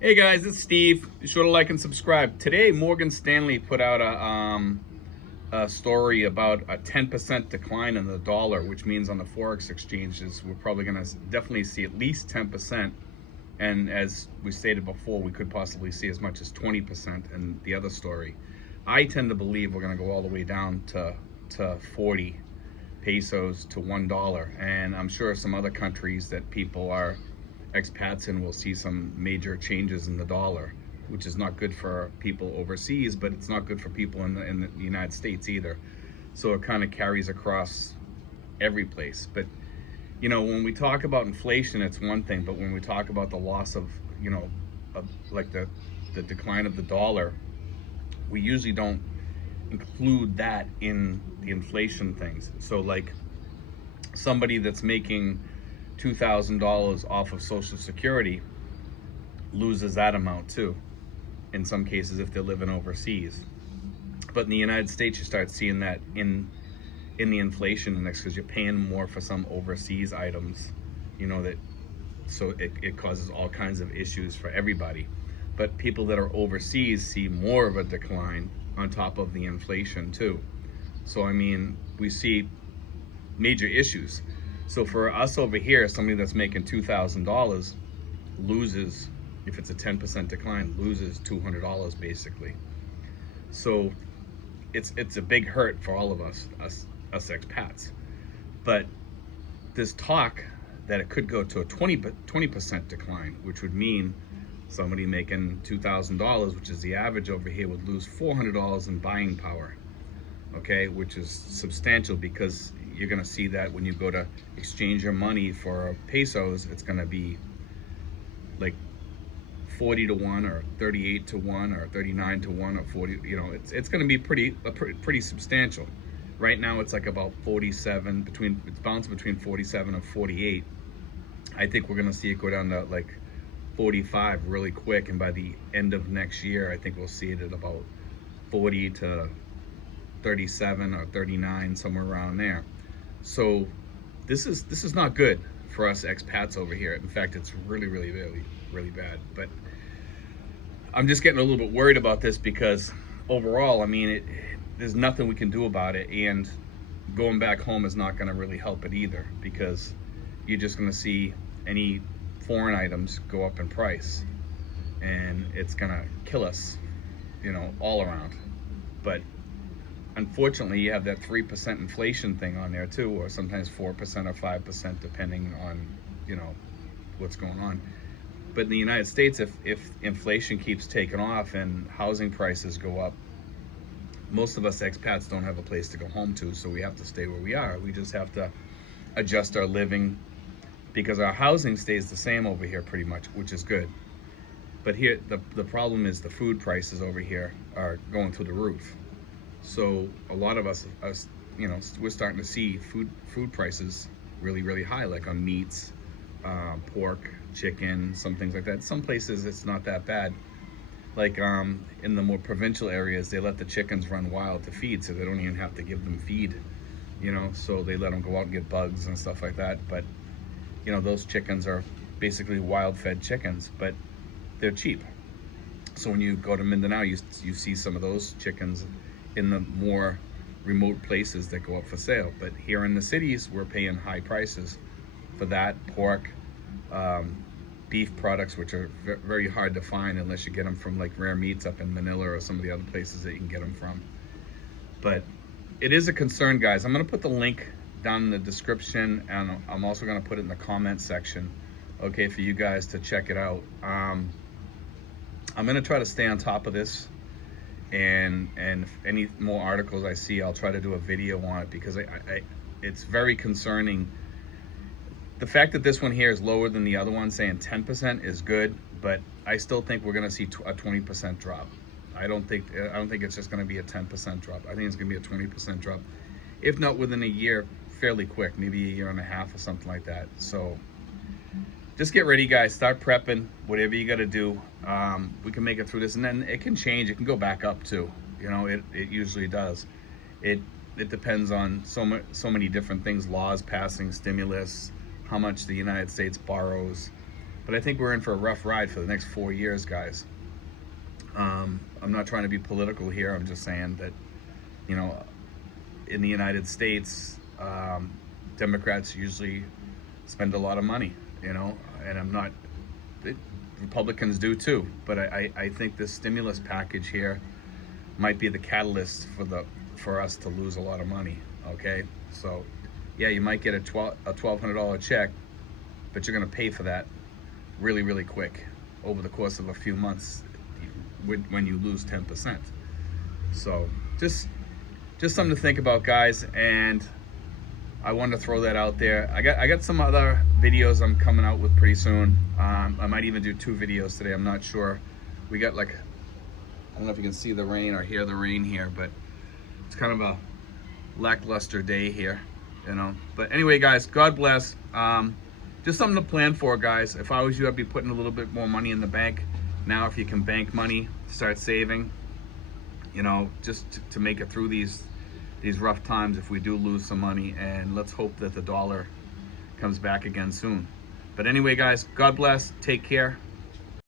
Hey guys, it's Steve. Be sure to like and subscribe. Today, Morgan Stanley put out a story about a 10% decline in the dollar, which means on the Forex exchanges, we're probably going to definitely see at least 10%. And as we stated before, we could possibly see as much as 20% in the other story. I tend to believe we're going to go all the way down to 40 pesos to $1. And I'm sure some other countries that people are expats in will see some major changes in the dollar, which is not good for people overseas, but it's not good for people in the United States either. So it kind of carries across every place. But when we talk about inflation, it's one thing, but when we talk about the loss of, like the decline of the dollar, we usually don't include that in the inflation things. So like somebody that's making $2,000 off of Social Security loses that amount too, in some cases if they're living overseas. But in the United States, you start seeing that in the inflation index because you're paying more for some overseas items, so it causes all kinds of issues for everybody. But people that are overseas see more of a decline on top of the inflation too. So I mean, we see major issues. So for us over here, somebody that's making $2,000 loses, if it's a 10% decline, loses $200 basically. So it's a big hurt for all of us expats. But this talk that it could go to a 20% decline, which would mean somebody making $2,000, which is the average over here, would lose $400 in buying power. Okay, which is substantial because you're going to see that when you go to exchange your money for pesos, it's going to be like 40 to 1 or 38 to 1 or 39 to 1 or 40. It's going to be pretty substantial. Right now it's like about 47, it's bouncing between 47 and 48. I think we're going to see it go down to like 45 really quick, and by the end of next year I think we'll see it at about 40 to 37 or 39, somewhere around there. So this is not good for us expats over here. In fact, it's really bad. But I'm just getting a little bit worried about this because overall, I mean, there's nothing we can do about it, and going back home is not going to really help it either, because you're just going to see any foreign items go up in price, and it's going to kill us, all around. But unfortunately, you have that 3% inflation thing on there too, or sometimes 4% or 5%, depending on, what's going on. But in the United States, if inflation keeps taking off and housing prices go up, most of us expats don't have a place to go home to, so we have to stay where we are. We just have to adjust our living because our housing stays the same over here pretty much, which is good. But here, the problem is the food prices over here are going through the roof. So a lot of us, we're starting to see food prices really high, like on meats, pork, chicken, some things like that. Some places it's not that bad. Like in the more provincial areas, they let the chickens run wild to feed, so they don't even have to give them feed. So they let them go out and get bugs and stuff like that. But those chickens are basically wild-fed chickens, but they're cheap. So when you go to Mindanao, you see some of those chickens in the more remote places that go up for sale. But here in the cities, we're paying high prices for that. Pork, beef products, which are very hard to find unless you get them from like Rare Meats up in Manila or some of the other places that you can get them from. But it is a concern, guys. I'm going to put the link down in the description, and I'm also going to put it in the comment section, okay, for you guys to check it out. I'm going to try to stay on top of this, and if any more articles I see, I'll try to do a video on it, because it's very concerning. The fact that this one here is lower than the other one, saying 10%, is good, but I still think we're going to see a 20% drop. I don't think it's just going to be a 10% drop. I think it's going to be a 20% drop, if not within a year, fairly quick, maybe a year and a half or something like that. So just get ready, guys. Start prepping, whatever you got to do. We can make it through this, and then it can change. It can go back up too. It usually does. It depends on so many different things: laws passing, stimulus, how much the United States borrows. But I think we're in for a rough ride for the next 4 years, guys. I'm not trying to be political here. I'm just saying that, you know, in the United States, Democrats usually spend a lot of money, you know, and I'm not, Republicans do too, but I think this stimulus package here might be the catalyst for us to lose a lot of money, okay? So, yeah, you might get a $1,200 check, but you're gonna pay for that really, really quick over the course of a few months when you lose 10%. So, just something to think about, guys, and I wanted to throw that out there. I got some other videos I'm coming out with pretty soon. I might even do 2 videos today. I'm not sure. We got like, I don't know if you can see the rain or hear the rain here, but it's kind of a lackluster day here, you know. But anyway, guys, God bless. Just something to plan for, guys. If I was you, I'd be putting a little bit more money in the bank. Now, if you can bank money, start saving, you know, just to make it through these rough times if we do lose some money, and let's hope that the dollar comes back again soon. But anyway, guys, God bless, take care.